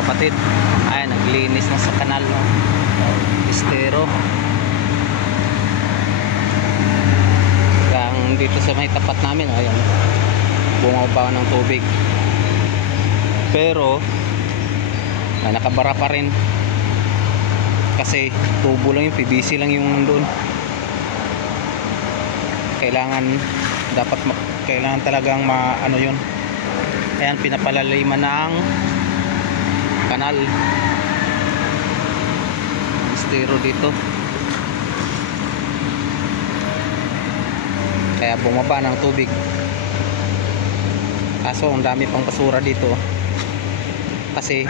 kapatid. Ayan, naglinis na sa kanal, no? Estero. Hanggang dito sa may tapat namin, ayan, bumaba ng tubig. Pero nakabara pa rin kasi tubo lang yung PVC lang yung doon. Kailangan talagang ano yun. Ayan, pinapalaliman ng kanal estero dito, kaya bumaba ng tubig. Kaso ang dami pang basura dito kasi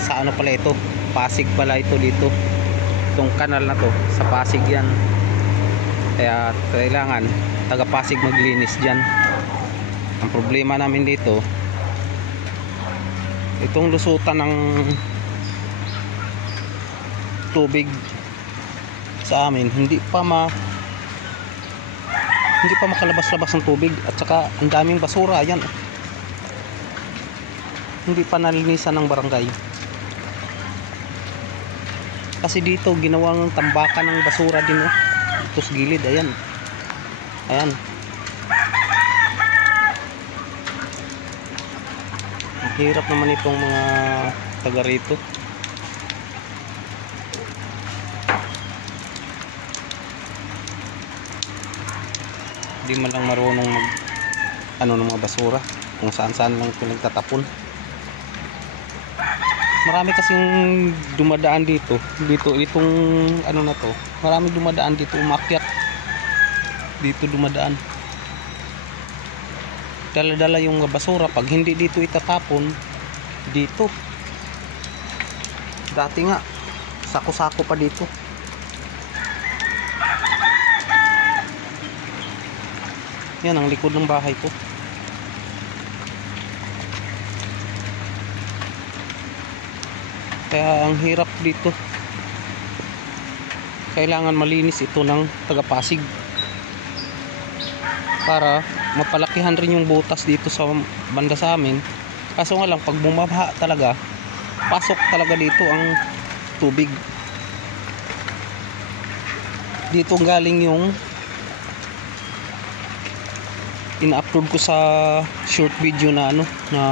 sa ano pala ito, Pasig pala ito dito, itong kanal na to sa Pasig yan, kaya kailangan taga Pasig maglinis dyan. Ang problema namin dito, itong lusutan ng tubig sa amin hindi pa makalabas-labas ng tubig, at saka ang daming basura. Ayan, hindi pa nalinisan ng barangay kasi dito ginawang tambakan ng basura din, oh. Ito sa gilid, ayan. Ayan, ang hirap naman itong mga taga rito. Hindi man lang marunong ng mga basura, kung saan-saan lang pinagtatapon. Marami kasing dumadaan dito itong ano na to, marami dumadaan dito, umakyat dito, dumadaan, dala-dala yung basura. Pag hindi dito itatapon, dito dati nga sako-sako pa dito. Yan ang likod ng bahay ko. Kaya ang hirap dito. Kailangan malinis ito ng taga Pasig para mapalakihan rin yung butas dito sa banda sa amin. Kaso nga lang, pag bumaba talaga, pasok talaga dito ang tubig. Dito galing yung ina-upload ko sa short video na na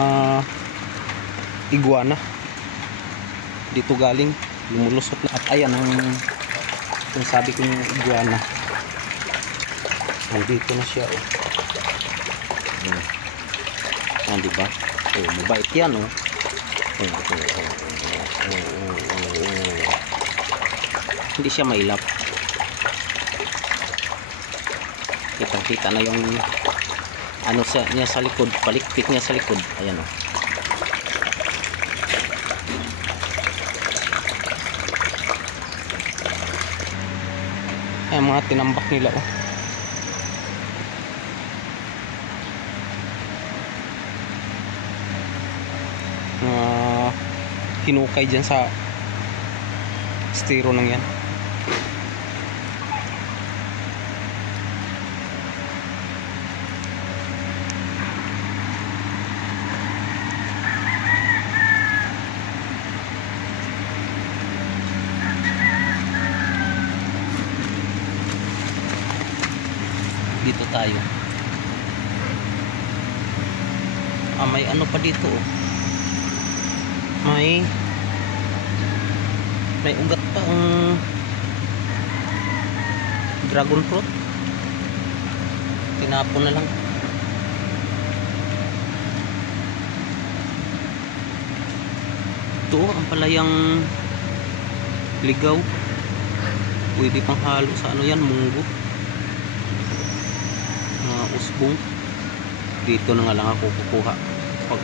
iguana. Dito galing, lumulusot na. At ayan ang sabi ko yung iguana. Oh, dito na siya, oh. Yan, diba? Oh, mabait yan, oh. Hindi siya mailap. Kitang-kita na yung niya sa likod, palikpik niya sa likod. Ayan, oh. Ayan, mga tinambak nila, oh. Hinukay dyan sa estero nang yan. Dito tayo. May ano pa dito, oh. May ugat pa ang dragon fruit. Tinapon na lang. Ito, ang palayang ligaw. Pwede pang halo sa ano yan, munggo. Usbong. Dito na nga lang ako kukuha pag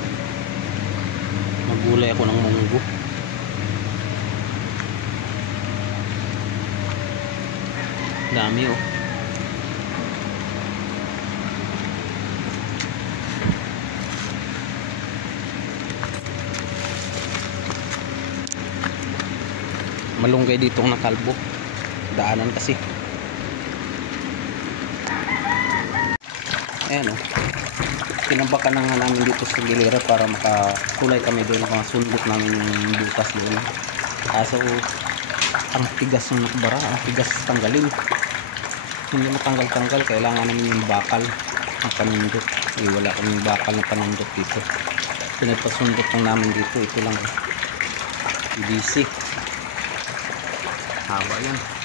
nagulay ako ng munggo. Dami, oh. Malunggay dito ang nakalbo. Daanan kasi. Ayan, oh. Tinabakan na nga namin dito sa gilira para makakulay kami doon, makasundot namin yung butas doon. Kaso ang tigas ng nakbara, ang tigas tanggalin, hindi matanggal-tanggal. Kailangan namin yung bakal ang panundot. Wala kaming bakal na panundot dito. Pinagpasundot lang namin dito, ito lang PVC, haba yan.